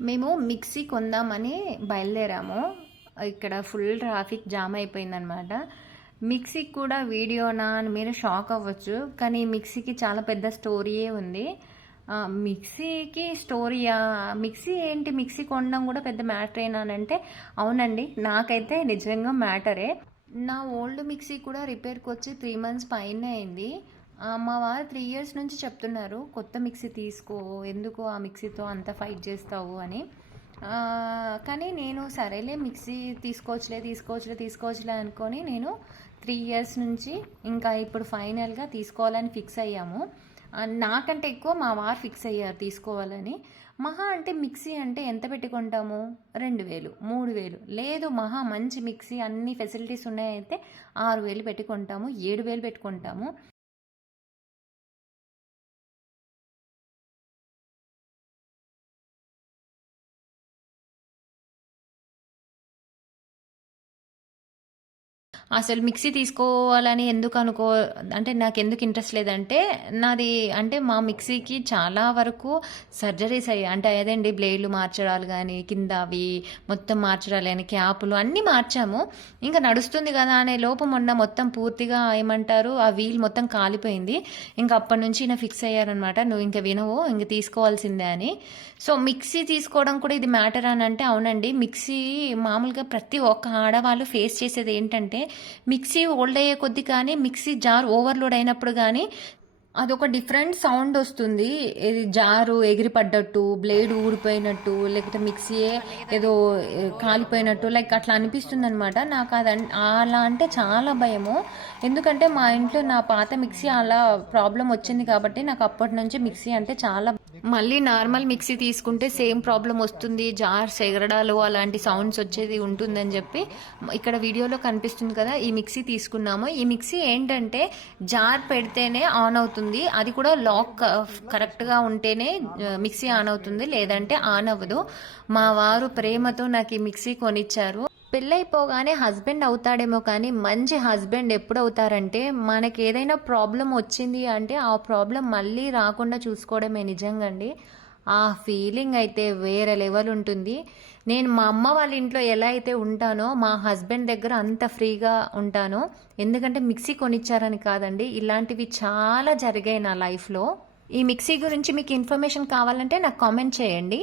మేము మిక్సీ కొందామని బయలుదేరాము. ఇక్కడ ఫుల్ ట్రాఫిక్ జామ్ అయిపోయిందనమాట మిక్సీకి కూడా వీడియోనా అని మీరు షాక్ అవ్వచ్చు కానీ ఈ మిక్సీకి చాలా పెద్ద స్టోరీయే ఉంది. మిక్సీకి స్టోరీయా? మిక్సీ ఏంటి? మిక్సీ కొనడం కూడా పెద్ద మ్యాటర్ ఏనానంటే అవునండి నాకైతే నిజంగా మ్యాటరే. నా ఓల్డ్ మిక్సీ కూడా రిపేర్కి వచ్చి త్రీ మంత్స్ పైన అయింది. మా వారు త్రీ ఇయర్స్ నుంచి చెప్తున్నారు కొత్త మిక్సీ తీసుకో ఎందుకు ఆ మిక్సీతో అంత ఫైట్ చేస్తావు? అని. కానీ నేను సరేలే మిక్సీ తీసుకోవచ్చులే తీసుకోవచ్చులే తీసుకోవచ్చులే అనుకొని నేను త్రీ ఇయర్స్ నుంచి ఇంకా ఇప్పుడు ఫైనల్గా తీసుకోవాలని ఫిక్స్ అయ్యాము. నాకంటే ఎక్కువ మా వారు ఫిక్స్ అయ్యారు తీసుకోవాలని. మహా అంటే మిక్సీ అంటే ఎంత పెట్టుకుంటాము రెండు వేలు మూడు వేలు. లేదు మహా మంచి మిక్సీ అన్ని ఫెసిలిటీస్ ఉన్నాయైతే ఆరు వేలు పెట్టుకుంటాము ఏడు వేలు పెట్టుకుంటాము అసలు మిక్సీ తీసుకోవాలని ఎందుకు అనుకో అంటే నాకు ఎందుకు ఇంట్రెస్ట్ లేదంటే నాది అంటే మా మిక్సీకి చాలా వరకు సర్జరీస్ అయ్యాయి. అంటే అదేండి బ్లేడ్లు మార్చడాలు కానీ కింద అవి మొత్తం మార్చడాలు కానీ క్యాపులు అన్నీ మార్చాము. ఇంకా నడుస్తుంది కదా అనే లోపు మొన్న మొత్తం పూర్తిగా ఏమంటారు ఆ వీల్ మొత్తం కాలిపోయింది. ఇంకా అప్పటి నుంచి ఈయన ఫిక్స్ అయ్యారనమాట నువ్వు ఇంకా వినవు ఇంక తీసుకోవాల్సిందే అని. సో మిక్సీ తీసుకోవడం కూడా ఇది మ్యాటర్ అని అంటే అవునండి. మిక్సీ మామూలుగా ప్రతి ఒక్క ఆడవాళ్ళు ఫేస్ చేసేది ఏంటంటే మిక్సీ ఓల్డ్ అయ్యే కొద్ది కానీ మిక్సీ జార్ ఓవర్లోడ్ అయినప్పుడు కానీ అదొక డిఫరెంట్ సౌండ్ వస్తుంది. ఇది జారు ఎగిరిపడ్డట్టు బ్లేడ్ ఊడిపోయినట్టు లేకపోతే మిక్సీయే ఏదో కాలిపోయినట్టు లైక్ అట్లా అనిపిస్తుంది అనమాట నాకు అది అన్- అలా అంటే చాలా భయము. ఎందుకంటే మా ఇంట్లో నా పాత మిక్సీ అలా ప్రాబ్లం వచ్చింది కాబట్టి నాకు అప్పటి నుంచి మిక్సీ అంటే చాలా మళ్ళీ నార్మల్ మిక్సీ తీసుకుంటే సేమ్ ప్రాబ్లం వస్తుంది. జార్స్ ఎగరడాలు అలాంటి సౌండ్స్ వచ్చేది ఉంటుందని చెప్పి ఇక్కడ వీడియోలో కనిపిస్తుంది కదా ఈ మిక్సీ తీసుకున్నాము. ఈ మిక్సీ ఏంటంటే జార్ పెడితేనే ఆన్ అవుతుంది. అది కూడా లాక్ కరెక్ట్గా ఉంటేనే మిక్సీ ఆన్ అవుతుంది. లేదంటే ఆన్ అవ్వదు. మా వారు ప్రేమతో నాకు ఈ మిక్సీ కొనిచ్చారు. పెళ్ళైపోగానే హస్బెండ్ అవుతాడేమో కానీ మంచి హస్బెండ్ ఎప్పుడు అవుతారంటే మనకి ఏదైనా ప్రాబ్లం వచ్చింది అంటే ఆ ప్రాబ్లం మళ్ళీ రాకుండా చూసుకోవడమే నిజంగా అండి ఆ ఫీలింగ్ అయితే వేరే లెవెల్ ఉంటుంది. నేను మా అమ్మ వాళ్ళ ఇంట్లో ఎలా అయితే ఉంటానో మా హస్బెండ్ దగ్గర అంత ఫ్రీగా ఉంటానో. ఎందుకంటే మిక్సీ కొనిచ్చారని కాదండి. ఇలాంటివి చాలా జరిగాయి నా లైఫ్లో. ఈ మిక్సీ గురించి మీకు ఇన్ఫర్మేషన్ కావాలంటే నాకు కామెంట్ చేయండి.